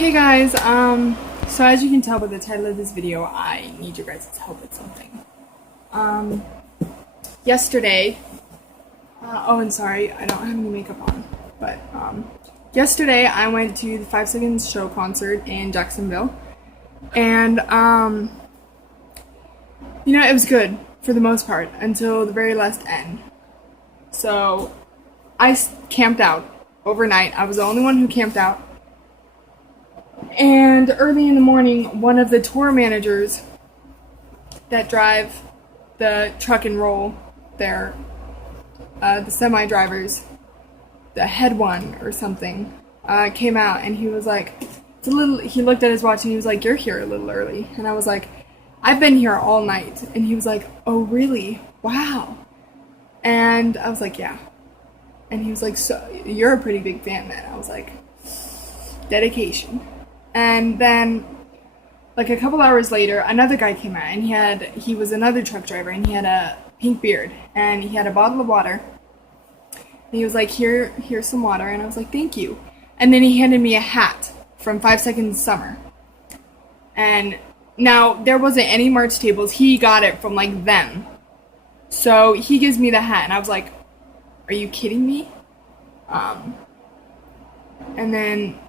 Hey guys, so as you can tell by the title of this video, I need your guys' help with something. Yesterday, oh and sorry, I don't have any makeup on, but, yesterday I went to the 5 Seconds Show concert in Jacksonville, and, it was good, for the most part, until the very last end. So, I camped out overnight. I was the only one who camped out. And early in the morning, one of the tour managers that drive the truck and roll there, the semi drivers, the head one or something, came out and he was like, he looked at his watch and he was like, "You're here a little early." And I was like, "I've been here all night." And he was like, "Oh, really? Wow." And I was like, "Yeah." And he was like, "So, you're a pretty big fan then." I was like, "Dedication." And then, like a couple hours later, another guy came out, and he was another truck driver, and he had a pink beard, and he had a bottle of water. And he was like, here's some water, and I was like, "Thank you." And then he handed me a hat from 5 Seconds Summer. And now, there wasn't any merch tables. He got it from, like, them. So, he gives me the hat, and I was like, "Are you kidding me?" And then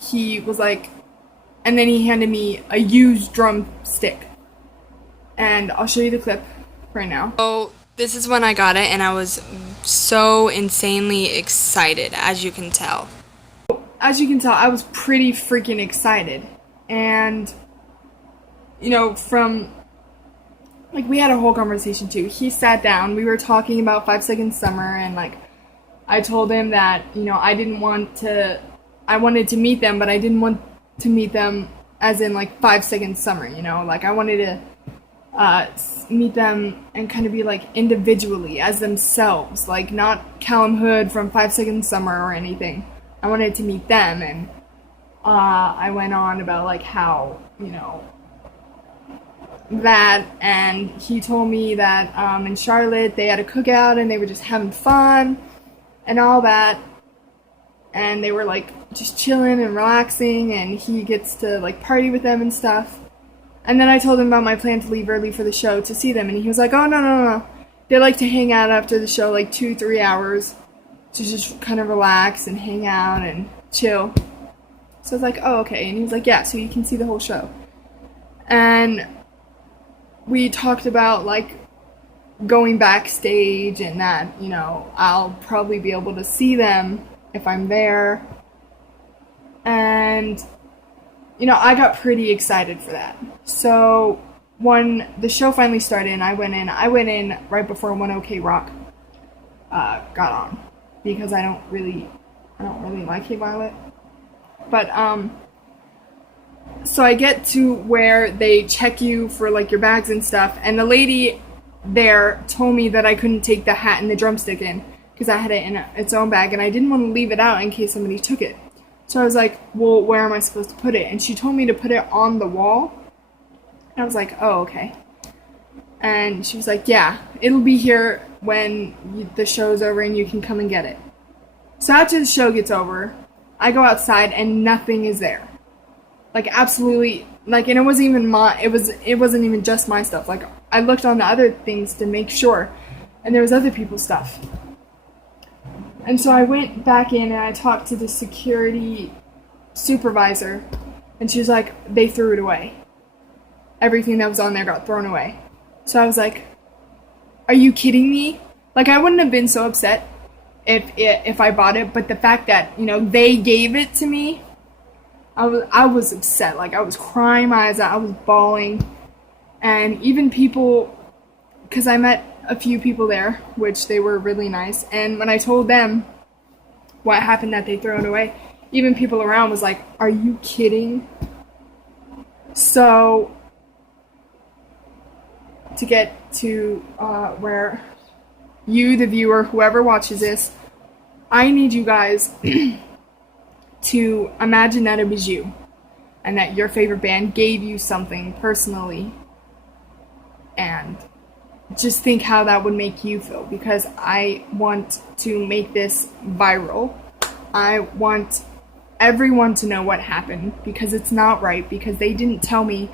he was like, and then he handed me a used drumstick. And I'll show you the clip right now. So this is when I got it, and I was so insanely excited, as you can tell. As you can tell, I was pretty freaking excited. And, from, like, we had a whole conversation too. He sat down, we were talking about 5 Seconds Summer, and, like, I told him that, I wanted to meet them, but I didn't want to meet them as in, like, 5 Seconds Summer, like, I wanted to meet them and kind of be, like, individually as themselves, like, not Callum Hood from 5 Seconds Summer or anything. I wanted to meet them, and I went on about, like, how, that, and he told me that in Charlotte they had a cookout and they were just having fun and all that, and they were, like, just chilling and relaxing, and he gets to, like, party with them and stuff. And then I told him about my plan to leave early for the show to see them, and he was like, "Oh, no. They like to hang out after the show, like, 2-3 hours to just kind of relax and hang out and chill." So I was like, "Oh, okay." And he was like, "Yeah, so you can see the whole show." And we talked about, like, going backstage and that, I'll probably be able to see them if I'm there. And, I got pretty excited for that. So when the show finally started and I went in right before One OK Rock got on, because I don't really like Hey Violet. But so I get to where they check you for, like, your bags and stuff, and the lady there told me that I couldn't take the hat and the drumstick in because I had it in its own bag, and I didn't want to leave it out in case somebody took it. So I was like, "Well, where am I supposed to put it?" And she told me to put it on the wall. And I was like, "Oh, okay." And she was like, "Yeah, it'll be here when the show's over and you can come and get it." So after the show gets over, I go outside and nothing is there. Like, absolutely, like, and it wasn't even just my stuff. Like, I looked on the other things to make sure, and there was other people's stuff. And so I went back in and I talked to the security supervisor, and she was like, "They threw it away. Everything that was on there got thrown away." So I was like, "Are you kidding me?" Like, I wouldn't have been so upset if I bought it, but the fact that, they gave it to me, I was upset. Like, I was crying my eyes out. I was bawling. And even people, because I met a few people there, which they were really nice, and when I told them what happened, that they threw it away, even people around was like, "Are you kidding?" So to get to where you, the viewer, whoever watches this, I need you guys to imagine that it was you and that your favorite band gave you something personally, and just think how that would make you feel, because I want to make this viral. I want everyone to know what happened, because it's not right, because they didn't tell me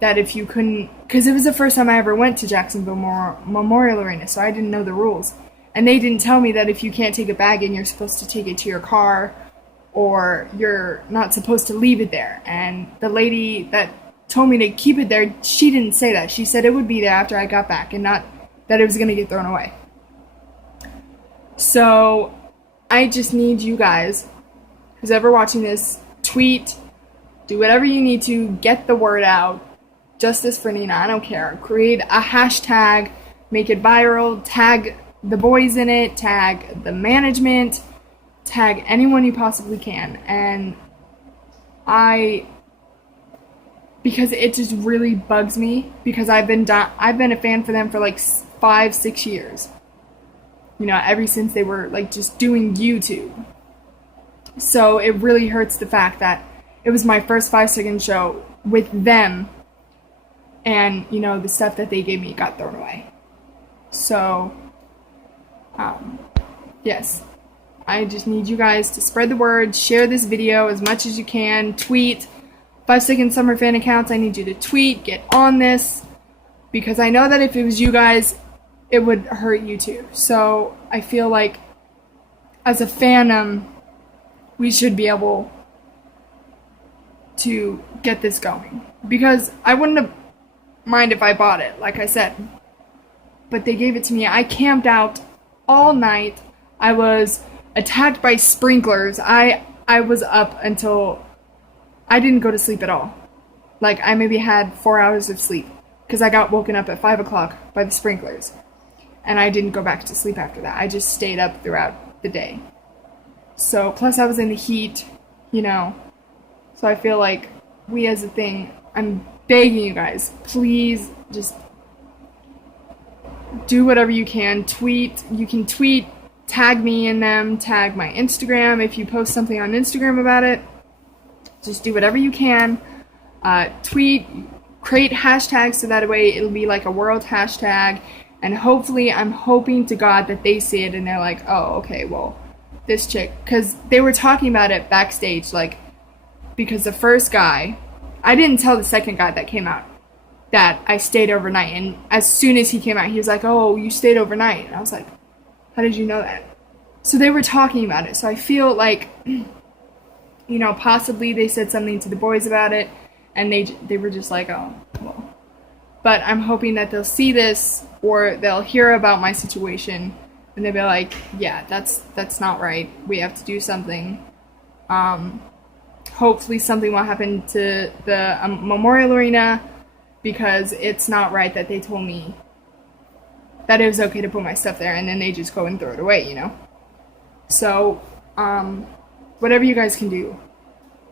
that if you couldn't, because it was the first time I ever went to Jacksonville Memorial Arena, so I didn't know the rules. And they didn't tell me that if you can't take a bag in, you're supposed to take it to your car, or you're not supposed to leave it there. And the lady that told me to keep it there, she didn't say that. She said it would be there after I got back, and not that it was going to get thrown away. So I just need you guys, who's ever watching this, tweet, do whatever you need to, get the word out. Justice for Nina, I don't care. Create a hashtag, make it viral, tag the boys in it, tag the management, tag anyone you possibly can. And because it just really bugs me, because I've been a fan for them for like 5-6 years. You know, ever since they were like just doing YouTube. So it really hurts the fact that it was my first 5-second show with them, and, you know, the stuff that they gave me got thrown away. So, yes. I just need you guys to spread the word, share this video as much as you can, tweet. 5-second summer fan accounts, I need you to tweet, get on this, because I know that if it was you guys, it would hurt you too. So, I feel like, as a fandom, we should be able to get this going. Because I wouldn't have mind if I bought it, like I said. But they gave it to me. I camped out all night. I was attacked by sprinklers. I was up until I didn't go to sleep at all. Like, I maybe had 4 hours of sleep, because I got woken up at 5 o'clock by the sprinklers. And I didn't go back to sleep after that. I just stayed up throughout the day. So, plus I was in the heat, you know. So I feel like we as a thing, I'm begging you guys, please just do whatever you can. Tweet. You can tweet, tag me in them, tag my Instagram if you post something on Instagram about it. Just do whatever you can. Tweet, create hashtags so that way it'll be like a world hashtag. And hopefully, I'm hoping to God that they see it and they're like, oh, okay, well, this chick. Because they were talking about it backstage, like, because the first guy, I didn't tell the second guy that came out that I stayed overnight. And as soon as he came out, he was like, oh, you stayed overnight. And I was like, how did you know that? So they were talking about it. So I feel like, you know, possibly they said something to the boys about it. And they were just like, oh, well. But I'm hoping that they'll see this, or they'll hear about my situation. And they'll be like, yeah, that's not right. We have to do something. Hopefully something will happen to the Memorial Arena, because it's not right that they told me that it was okay to put my stuff there and then they just go and throw it away, you know? So, whatever you guys can do,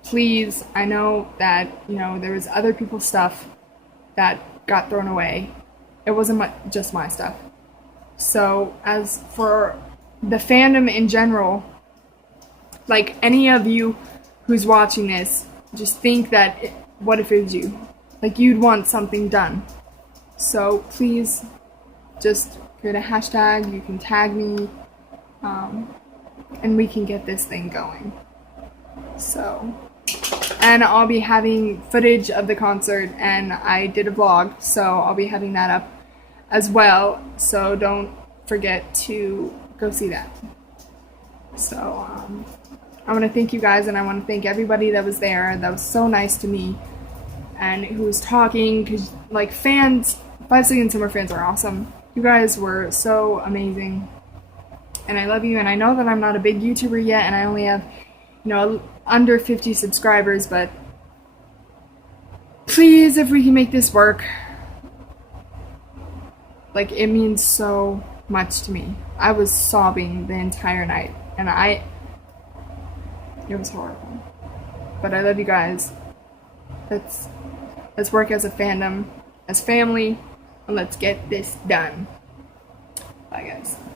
please. I know that, you know, there was other people's stuff that got thrown away. It wasn't just my stuff. So, as for the fandom in general, like, any of you who's watching this, just think that, what if it was you? Like, you'd want something done. So, please, just create a hashtag, you can tag me, and we can get this thing going. So, and I'll be having footage of the concert, and I did a vlog, so I'll be having that up as well, so don't forget to go see that. So, I want to thank you guys, and I want to thank everybody that was there, that was so nice to me, and who was talking, because, like, fans, 5-second summer fans are awesome. You guys were so amazing, and I love you, and I know that I'm not a big YouTuber yet, and I only have, you know, under 50 subscribers, but please, if we can make this work, like, it means so much to me. I was sobbing the entire night, and it was horrible. But I love you guys. Let's work as a fandom, as family, and let's get this done. Bye, guys.